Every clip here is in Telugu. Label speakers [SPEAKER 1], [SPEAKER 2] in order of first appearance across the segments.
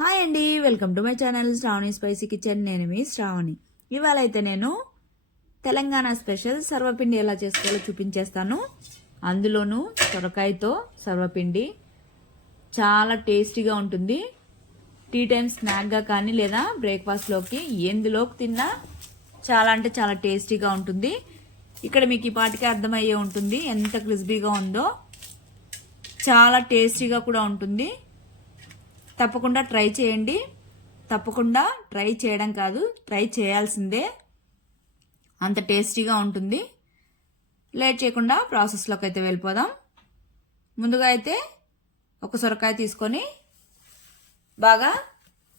[SPEAKER 1] హాయ్ అండి welcome to my channel Sravani spicy kitchen. నేను మీ శ్రావణి. ఇవాళ అయితే నేను తెలంగాణ స్పెషల్ సర్వపిండి ఎలా చేసుకోవాలో చూపించేస్తాను. అందులోనూ సొరకాయతో సర్వపిండి చాలా టేస్టీగా ఉంటుంది. టీ టైం స్నాక్గా కానీ లేదా బ్రేక్ఫాస్ట్లోకి ఎందులోకి తిన్నా చాలా అంటే చాలా టేస్టీగా ఉంటుంది. ఇక్కడ మీకు ఈ పాటికి అర్థమయ్యే ఉంటుంది ఎంత క్రిస్పీగా ఉందో. చాలా టేస్టీగా కూడా ఉంటుంది. తప్పకుండా ట్రై చేయండి. తప్పకుండా ట్రై చేయడం కాదు ట్రై చేయాల్సిందే. అంత టేస్టీగా ఉంటుంది. లేట్ చేయకుండా ప్రాసెస్లోకి అయితే వెళ్ళిపోదాం. ముందుగా అయితే ఒక సొరకాయ తీసుకొని బాగా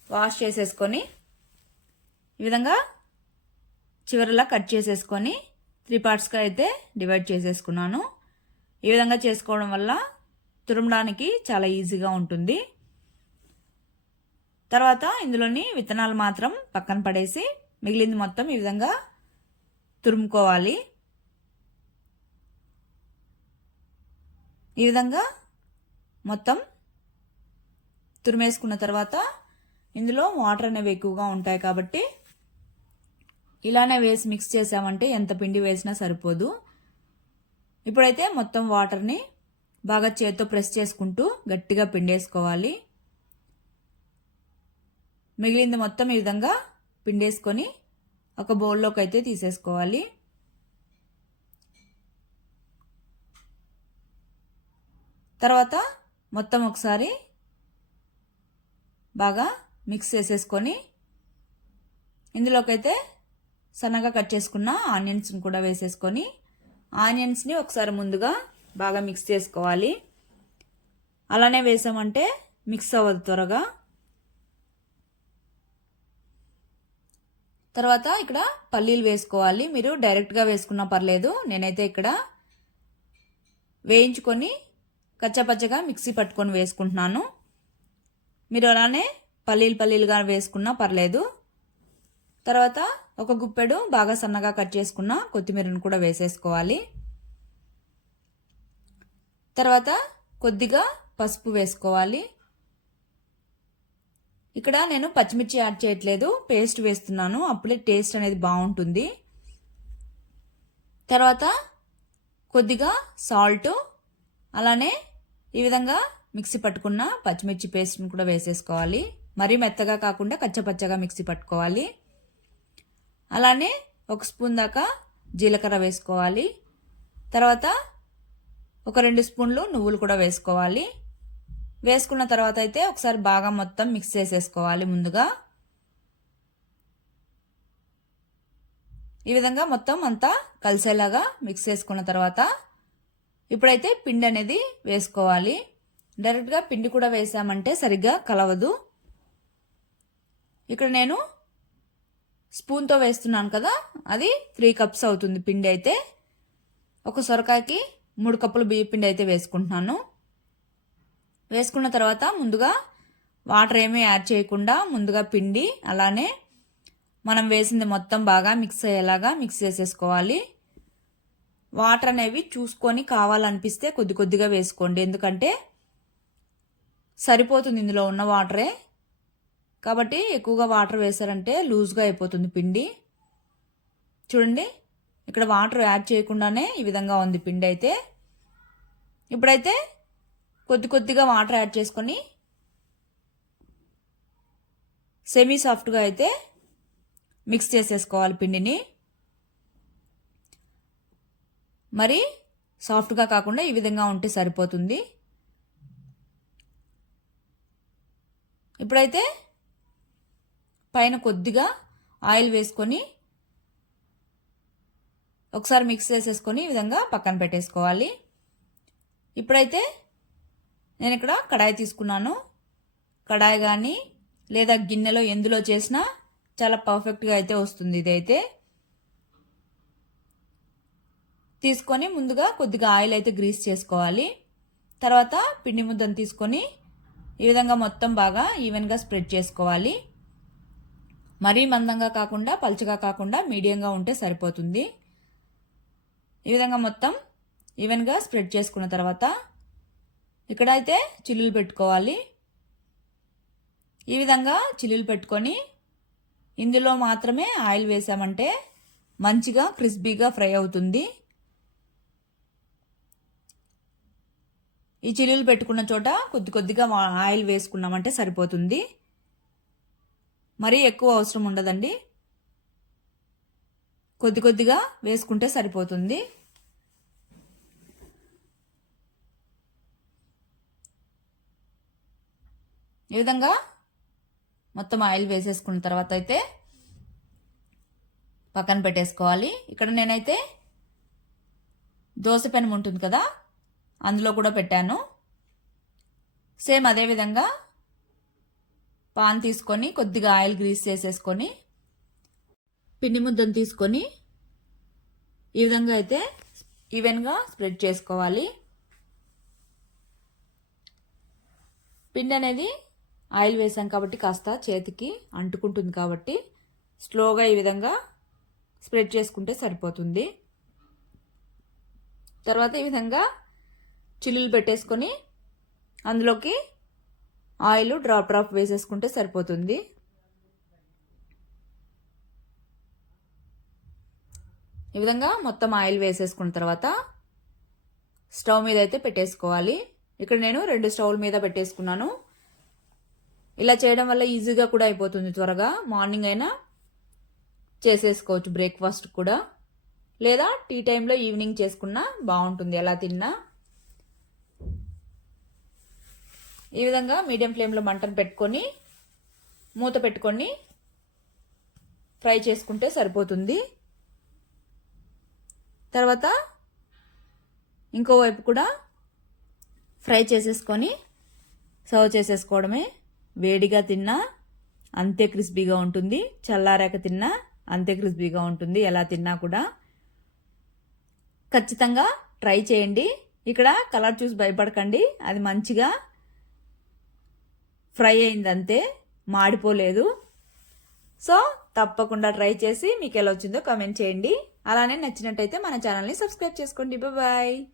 [SPEAKER 1] వాష్ చేసేసుకొని ఈ విధంగా చివరిలా కట్ చేసేసుకొని త్రీ పార్ట్స్గా అయితే డివైడ్ చేసేసుకున్నాను. ఈ విధంగా చేసుకోవడం వల్ల తురమడానికి చాలా ఈజీగా ఉంటుంది. తర్వాత ఇందులోని విత్తనాలు మాత్రం పక్కన పడేసి మిగిలింది మొత్తం ఈ విధంగా తురుముకోవాలి. ఈ విధంగా మొత్తం తురిమేసుకున్న తర్వాత ఇందులో వాటర్ అనేవి ఎక్కువగా ఉంటాయి కాబట్టి ఇలానే వేసి మిక్స్ చేసామంటే ఎంత పిండి వేసినా సరిపోదు. ఇప్పుడైతే మొత్తం వాటర్ని బాగా చేత్తో ప్రెస్ చేసుకుంటూ గట్టిగా పిండేసుకోవాలి. మిగిలింది మొత్తం ఈ విధంగా పిండేసుకొని ఒక బౌల్లోకి అయితే తీసేసుకోవాలి. తర్వాత మొత్తం ఒకసారి బాగా మిక్స్ చేసేసుకొని ఇందులోకైతే సన్నగా కట్ చేసుకున్న ఆనియన్స్ని కూడా వేసేసుకొని ఆనియన్స్ని ఒకసారి ముందుగా బాగా మిక్స్ చేసుకోవాలి. అలానే వేసామంటే మిక్స్ అవ్వదు త్వరగా. తర్వాత ఇక్కడ పల్లీలు వేసుకోవాలి. మీరు డైరెక్ట్గా వేసుకున్నా పర్లేదు. నేనైతే ఇక్కడ వేయించుకొని కచ్చపచ్చగా మిక్సీ పట్టుకొని వేసుకుంటున్నాను. మీరు అలానే పల్లీలు పల్లీలుగా వేసుకున్నా పర్లేదు. తర్వాత ఒక గుప్పెడు బాగా సన్నగా కట్ చేసుకున్న కొత్తిమీరను కూడా వేసేసుకోవాలి. తర్వాత కొద్దిగా పసుపు వేసుకోవాలి. ఇక్కడ నేను పచ్చిమిర్చి యాడ్ చేయట్లేదు పేస్ట్ వేస్తున్నాను అప్పుడే టేస్ట్ అనేది బాగుంటుంది. తర్వాత కొద్దిగా సాల్ట్ అలానే ఈ విధంగా మిక్సీ పట్టుకున్న పచ్చిమిర్చి పేస్ట్ని కూడా వేసేసుకోవాలి. మరీ మెత్తగా కాకుండా కచ్చపచ్చగా మిక్సీ పట్టుకోవాలి. అలానే ఒక స్పూన్ దాకా జీలకర్ర వేసుకోవాలి. తర్వాత ఒక రెండు స్పూన్లు నువ్వులు కూడా వేసుకోవాలి. వేసుకున్న తర్వాత అయితే ఒకసారి బాగా మొత్తం మిక్స్ చేసేసుకోవాలి ముందుగా. ఈ విధంగా మొత్తం అంతా కలిసేలాగా మిక్స్ చేసుకున్న తర్వాత ఇప్పుడైతే పిండి అనేది వేసుకోవాలి. డైరెక్ట్గా పిండి కూడా వేసామంటే సరిగ్గా కలవదు. ఇక్కడ నేను స్పూన్తో వేస్తున్నాను కదా అది త్రీ కప్స్ అవుతుంది పిండి అయితే. ఒక సొరకాయకి మూడు కప్పులు బియ్య పిండి అయితే వేసుకుంటున్నాను. వేసుకున్న తర్వాత ముందుగా వాటర్ ఏమీ యాడ్ చేయకుండా ముందుగా పిండి అలానే మనం వేసింది మొత్తం బాగా మిక్స్ అయ్యేలాగా మిక్స్ చేసేసుకోవాలి. వాటర్ అనేవి చూసుకొని కావాలనిపిస్తే కొద్ది కొద్దిగా వేసుకోండి. ఎందుకంటే సరిపోతుంది ఇందులో ఉన్న వాటరే కాబట్టి ఎక్కువగా వాటర్ వేసారంటే లూజ్గా అయిపోతుంది పిండి. చూడండి ఇక్కడ వాటర్ యాడ్ చేయకుండానే ఈ విధంగా ఉంది పిండి అయితే. ఇప్పుడైతే కొద్ది కొద్దిగా వాటర్ యాడ్ చేసుకొని సెమీ సాఫ్ట్గా అయితే మిక్స్ చేసేసుకోవాలి పిండిని. మరి సాఫ్ట్గా కాకుండా ఈ విధంగా ఉంటే సరిపోతుంది. ఇప్పుడైతే పైన కొద్దిగా ఆయిల్ వేసుకొని ఒకసారి మిక్స్ చేసేసుకొని ఈ విధంగా పక్కన పెట్టేసుకోవాలి. ఇప్పుడైతే నేను ఇక్కడ కడాయి తీసుకున్నాను. కడాయి కానీ లేదా గిన్నెలో ఎందులో చేసినా చాలా పర్ఫెక్ట్గా అయితే వస్తుంది ఇదైతే. తీసుకొని ముందుగా కొద్దిగా ఆయిల్ అయితే గ్రీస్ చేసుకోవాలి. తర్వాత పిండి ముద్దను తీసుకొని ఈ విధంగా మొత్తం బాగా ఈవెన్గా స్ప్రెడ్ చేసుకోవాలి. మరీ మందంగా కాకుండా పలుచగా కాకుండా మీడియంగా ఉంటే సరిపోతుంది. ఈ విధంగా మొత్తం ఈవెన్గా స్ప్రెడ్ చేసుకున్న తర్వాత ఇక్కడైతే చిల్లులు పెట్టుకోవాలి. ఈ విధంగా చిల్లులు పెట్టుకొని ఇందులో మాత్రమే ఆయిల్ వేసామంటే మంచిగా క్రిస్పీగా ఫ్రై అవుతుంది. ఈ చిల్లులు పెట్టుకున్న చోట కొద్ది కొద్దిగా ఆయిల్ వేసుకున్నామంటే సరిపోతుంది. మరీ ఎక్కువ అవసరం ఉండదండి. కొద్ది కొద్దిగా వేసుకుంటే సరిపోతుంది. ఈ విధంగా మొత్తం ఆయిల్ వేసేసుకున్న తర్వాత అయితే పక్కన పెట్టేసుకోవాలి. ఇక్కడ నేనైతే దోశ పెనం ఉంటుంది కదా అందులో కూడా పెట్టాను. సేమ్ అదే విధంగా పాన్ తీసుకొని కొద్దిగా ఆయిల్ గ్రీస్ చేసేసుకొని పిండి ముద్దను తీసుకొని ఈ విధంగా అయితే ఈవెన్గా స్ప్రెడ్ చేసుకోవాలి. పిండి అనేది ఆయిల్ వేసాం కాబట్టి కాస్త చేతికి అంటుకుంటుంది కాబట్టి స్లోగా ఈ విధంగా స్ప్రెడ్ చేసుకుంటే సరిపోతుంది. తర్వాత ఈ విధంగా చిల్లులు పెట్టేసుకొని అందులోకి ఆయిల్ డ్రాప్ డ్రాప్ వేసేసుకుంటే సరిపోతుంది. ఈ విధంగా మొత్తం ఆయిల్ వేసేసుకున్న తర్వాత స్టవ్ మీద అయితే పెట్టేసుకోవాలి. ఇక్కడ నేను రెండు స్టవ్ల మీద పెట్టేసుకున్నాను. ఇలా చేయడం వల్ల ఈజీగా కూడా అయిపోతుంది త్వరగా. మార్నింగ్ అయినా చేసేసుకోవచ్చు బ్రేక్ఫాస్ట్ కూడా. లేదా టీ టైంలో ఈవినింగ్ చేసుకున్నా బాగుంటుంది. ఎలా తిన్నా ఈ విధంగా మీడియం ఫ్లేమ్లో మంటను పెట్టుకొని మూత పెట్టుకొని ఫ్రై చేసుకుంటే సరిపోతుంది. తర్వాత ఇంకోవైపు కూడా ఫ్రై చేసేసుకొని సర్వ్ చేసేసుకోవడమే వేడిగా తిన్నా అంతే క్రిస్పీగా ఉంటుంది. చల్లారాక తిన్నా అంతే క్రిస్పీగా ఉంటుంది. ఎలా తిన్నా కూడా ఖచ్చితంగా ట్రై చేయండి. ఇక్కడ కలర్ చూసి భయపడకండి. అది మంచిగా ఫ్రై అయింది అంతే మాడిపోలేదు. సో తప్పకుండా ట్రై చేసి మీకు ఎలా వచ్చిందో కామెంట్ చేయండి. అలానే నచ్చినట్టయితే మన ఛానల్ని సబ్స్క్రైబ్ చేసుకోండి. బాయ్.